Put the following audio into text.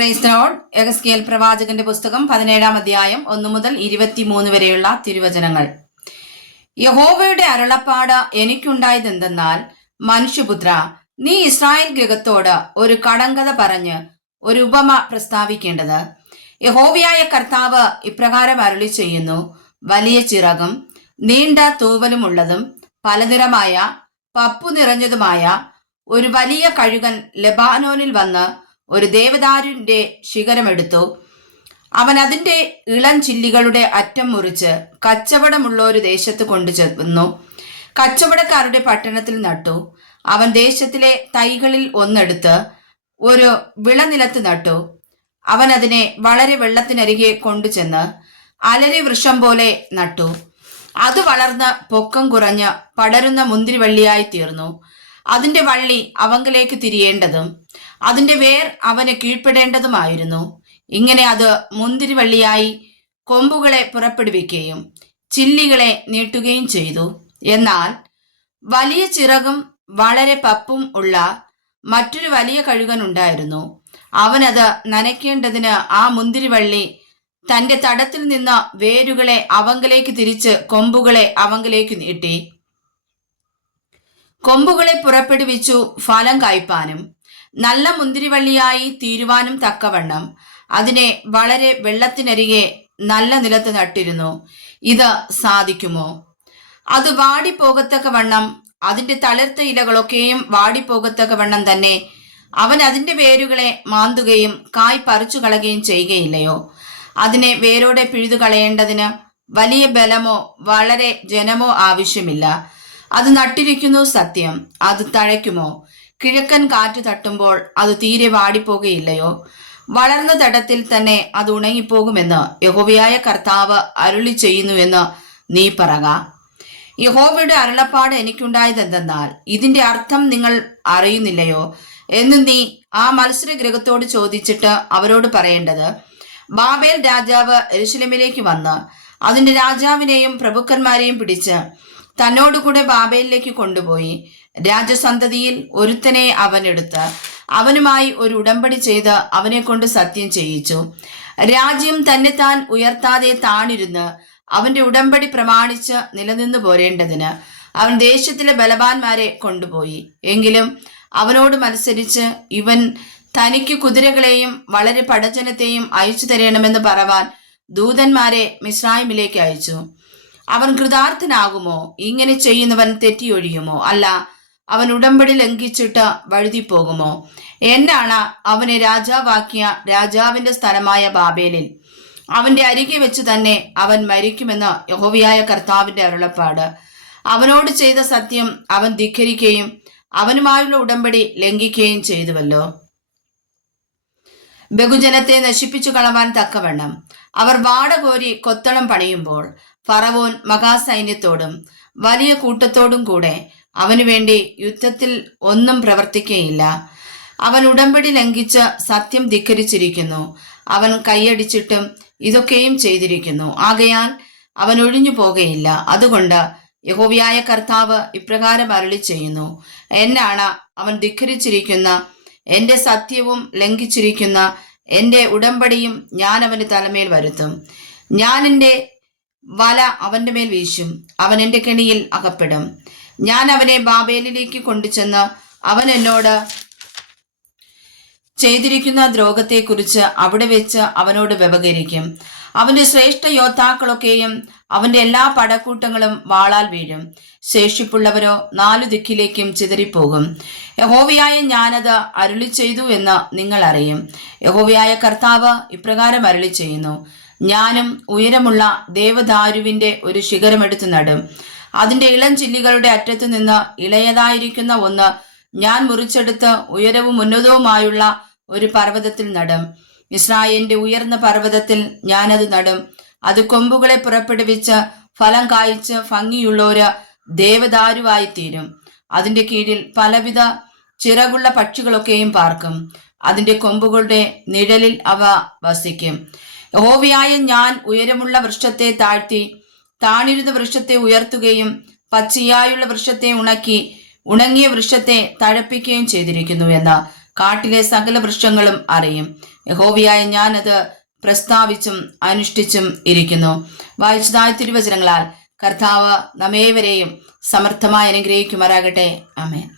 Praise the Lord. യെഹെസ്കേൽ പ്രവാചകന്റെ പുസ്തകം 17-ാം അധ്യായം 1 മുതൽ 23 വരെയുള്ള തിരുവചനങ്ങൾ. യഹോവയുടെ അരുളപ്പാട് എനിക്കുണ്ടായതെന്തെന്നാൽ, മനുഷ്യപുത്ര, നീ ഇസ്രായേൽ ഗൃഹത്തോട് ഒരു കടങ്കഥ പറഞ്ഞ് ഒരു ഉപമ പ്രസ്താവിക്കേണ്ടത്. യഹോവയായ കർത്താവ് ഇപ്രകാരം അരുളി ചെയ്യുന്നു: വലിയ ചിറകും നീണ്ട തൂവലുമുള്ളതും പലനിറമായ പപ്പു നിറഞ്ഞതുമായ ഒരു വലിയ കഴുകൻ ലെബാനോനിൽ വന്ന് ഒരു ദേവദാരുവിന്റെ ശിഖരമെടുത്തു. അവൻ അതിന്റെ ഇളം ചില്ലികളുടെ അറ്റം മുറിച്ച് കച്ചവടമുള്ള ഒരു ദേശത്ത് കൊണ്ടുചെന്നു കച്ചവടക്കാരുടെ പട്ടണത്തിൽ നട്ടു. അവൻ ദേശത്തിലെ തൈകളിൽ ഒന്നെടുത്ത് ഒരു വിളനിലത്ത് നട്ടു. അവൻ അതിനെ വളരെ വെള്ളത്തിനരികെ കൊണ്ടുചെന്ന് അലരി വൃക്ഷം പോലെ നട്ടു. അത് വളർന്ന് പൊക്കം കുറഞ്ഞ് പടരുന്ന മുന്തിരിവള്ളിയായി തീർന്നു. അതിന്റെ വള്ളി അവങ്കിലേക്ക് തിരിയേണ്ടതും അതിന്റെ വേർ അവന് കീഴ്പ്പെടേണ്ടതുമായിരുന്നു. ഇങ്ങനെ അത് മുന്തിരിവള്ളിയായി കൊമ്പുകളെ പുറപ്പെടുവിക്കുകയും ചില്ലികളെ നീട്ടുകയും ചെയ്തു. എന്നാൽ വലിയ ചിറകും വളരെ പപ്പും ഉള്ള മറ്റൊരു വലിയ കഴുകൻ ഉണ്ടായിരുന്നു. അവനത് നനയ്ക്കേണ്ടതിന് ആ മുന്തിരിവള്ളി തന്റെ തടത്തിൽ നിന്ന് വേരുകളെ അവങ്കിലേക്ക് തിരിച്ച് കൊമ്പുകളെ അവങ്കിലേക്ക് നീട്ടി. കൊമ്പുകളെ പുറപ്പെടുവിച്ചു ഫലം കായ്പാനും നല്ല മുന്തിരിവള്ളിയായി തീരുവാനും തക്കവണ്ണം അതിനെ വളരെ വെള്ളത്തിനരികെ നല്ല നിലത്ത് നട്ടിരുന്നു. ഇത് സാധിക്കുമോ? അത് വാടിപ്പോകത്തക്കവണ്ണം, അതിന്റെ തളിർത്ത ഇലകളൊക്കെയും വാടിപ്പോകത്തക്കവണ്ണം തന്നെ അവൻ അതിന്റെ വേരുകളെ മാന്തുകയും കായ് പറിച്ചു കളയുകയും ചെയ്യുകയില്ലയോ? അതിനെ വേരോടെ പിഴുതു കളയേണ്ടതിന് വലിയ ബലമോ വളരെ ജനമോ ആവശ്യമില്ല. അത് നട്ടിരിക്കുന്നു, സത്യം. അത് തഴയ്ക്കുമോ? കിഴക്കൻ കാറ്റ് തട്ടുമ്പോൾ അത് തീരെ വാടിപ്പോകുകയില്ലയോ? വളർന്ന തടത്തിൽ തന്നെ അത് ഉണങ്ങിപ്പോകുമെന്ന് യഹോവയായ കർത്താവ് അരുളി ചെയ്യുന്നുവെന്ന് നീ പറക. യഹോവയുടെ അരുളപ്പാട് എനിക്കുണ്ടായതെന്തെന്നാൽ, ഇതിന്റെ അർത്ഥം നിങ്ങൾ അറിയുന്നില്ലയോ എന്ന് നീ ആ മത്സരഗൃഹത്തോട് ചോദിച്ചിട്ട് അവരോട് പറയേണ്ടത്: ബാബേൽ രാജാവ് യെരൂശലേമിലേക്ക് വന്ന് അതിന്റെ രാജാവിനെയും പ്രഭുക്കന്മാരെയും പിടിച്ച് തന്നോടുകൂടെ ബാബേലിലേക്ക് കൊണ്ടുപോയി. രാജസന്തതിയിൽ ഒരുത്തനെ അവൻ എടുത്ത് അവനുമായി ഒരു ഉടമ്പടി ചെയ്ത് അവനെ കൊണ്ട് സത്യം ചെയ്യിച്ചു. രാജ്യം തന്നെത്താൻ ഉയർത്താതെ താണിരുന്ന് അവന്റെ ഉടമ്പടി പ്രമാണിച്ച് നിലനിന്നു പോരേണ്ടതിന് അവൻ ദേശത്തിലെ ബലവാന്മാരെ കൊണ്ടുപോയി. എങ്കിലും അവനോട് മത്സരിച്ച് ഇവൻ തനിക്ക് കുതിരകളെയും വളരെ പടജനത്തെയും അയച്ചു തരണമെന്ന് പറവാൻ ദൂതന്മാരെ മിസ്രയീമിലേക്ക് അയച്ചു. അവൻ കൃതാർത്ഥനാകുമോ? ഇങ്ങനെ ചെയ്യുന്നവൻ തെറ്റിയൊഴിയുമോ? അല്ല, അവൻ ഉടമ്പടി ലംഘിച്ചിട്ട് വഴുതിപ്പോകുമോ? എന്നാണ് അവനെ രാജാവാക്കിയ രാജാവിന്റെ സ്ഥലമായ ബാബേലിൽ അവന്റെ അരികെ വെച്ച് തന്നെ അവൻ മരിക്കുമെന്ന് യഹോവയായ കർത്താവിന്റെ അരുളപ്പാട്. അവനോട് ചെയ്ത സത്യം അവൻ ധിക്കരിക്കുകയും അവനുമായുള്ള ഉടമ്പടി ലംഘിക്കുകയും ചെയ്തുവല്ലോ. ബഹുജനത്തെ നശിപ്പിച്ചു കളവാൻ തക്കവണ്ണം അവർ വാടകോരി കൊത്തളം പണിയുമ്പോൾ ഫറവോൻ മഹാസൈന്യത്തോടും വലിയ കൂട്ടത്തോടും കൂടെ അവനു വേണ്ടി യുദ്ധത്തിൽ ഒന്നും പ്രവർത്തിക്കുകയില്ല. അവൻ ഉടമ്പടി ലംഘിച്ച് സത്യം ധിക്കരിച്ചിരിക്കുന്നു. അവൻ കൈയടിച്ചിട്ടും ഇതൊക്കെയും ചെയ്തിരിക്കുന്നു. ആകയാൽ അവൻ ഒഴിഞ്ഞു പോകുകയില്ല. അതുകൊണ്ട് യഹോവയായ കർത്താവ് ഇപ്രകാരം അരുളി ചെയ്യുന്നു: എന്നാണ് അവൻ ധിക്കരിച്ചിരിക്കുന്ന എന്റെ സത്യവും ലംഘിച്ചിരിക്കുന്ന എന്റെ ഉടമ്പടിയും ഞാൻ അവന്റെ തലമേൽ വരുത്തും. ഞാൻ എന്റെ വല അവന്റെ മേൽ വീശും. അവൻ എന്റെ കെണിയിൽ അകപ്പെടും. ഞാൻ അവനെ ബാബേലിലേക്ക് കൊണ്ടുചെന്ന് അവൻ എന്നോട് ചെയ്തിരിക്കുന്ന ദ്രോഹത്തെക്കുറിച്ച് അവിടെ വെച്ച് അവനോട് വ്യവഹരിക്കും. അവന്റെ ശ്രേഷ്ഠ യോദ്ധാക്കളൊക്കെയും അവന്റെ എല്ലാ പടക്കൂട്ടങ്ങളും വാളാൽ വീഴും. ശേഷിപ്പുള്ളവരോ 4 ദിക്കിലേക്കും ചിതറിപ്പോകും. യഹോവയായ ഞാനത് അരുളി ചെയ്തു എന്ന് നിങ്ങൾ അറിയും. യഹോവയായ കർത്താവ് ഇപ്രകാരം അരുളി ചെയ്യുന്നു: ഞാനും ഉയരമുള്ള ദേവദാരുവിന്റെ ഒരു ശിഖരമെടുത്ത് നടും. അതിന്റെ ഇളം ചില്ലികളുടെ അറ്റത്തു നിന്ന് ഇളയതായിരിക്കുന്ന ഒന്ന് ഞാൻ മുറിച്ചെടുത്ത് ഉയരവും ഉന്നതവുമായുള്ള ഒരു പർവ്വതത്തിൽ നടും. ഇസ്രായേലിന്റെ ഉയർന്ന പർവ്വതത്തിൽ ഞാനത് നടും. അത് കൊമ്പുകളെ പുറപ്പെടുവിച്ച് ഫലം കായ്ച്ച് ഭംഗിയുള്ള ഒരു ദേവദാരുവായി തീരും. അതിന്റെ കീഴിൽ പലവിധ ചിറകുള്ള പക്ഷികളൊക്കെയും പാർക്കും. അതിന്റെ കൊമ്പുകളുടെ നിഴലിൽ അവ വസിക്കും. യഹോവയായ ഞാൻ ഉയരമുള്ള വൃക്ഷത്തെ താഴ്ത്തി താണിരുന്ന വൃക്ഷത്തെ ഉയർത്തുകയും പച്ചയായുള്ള വൃക്ഷത്തെ ഉണക്കി ഉണങ്ങിയ വൃക്ഷത്തെ തഴപ്പിക്കുകയും ചെയ്തിരിക്കുന്നു എന്ന് കാട്ടിലെ സകല വൃക്ഷങ്ങളും അറിയും. യഹോവയായ ഞാൻ അത് പ്രസ്താവിച്ചും അനുഷ്ഠിച്ചും ഇരിക്കുന്നു. വായിച്ചതായ തിരുവചനങ്ങളാൽ കർത്താവ് നമ്മേവരെയും സമർത്ഥമായി അനുഗ്രഹിക്കുമാറാകട്ടെ. ആമേൻ.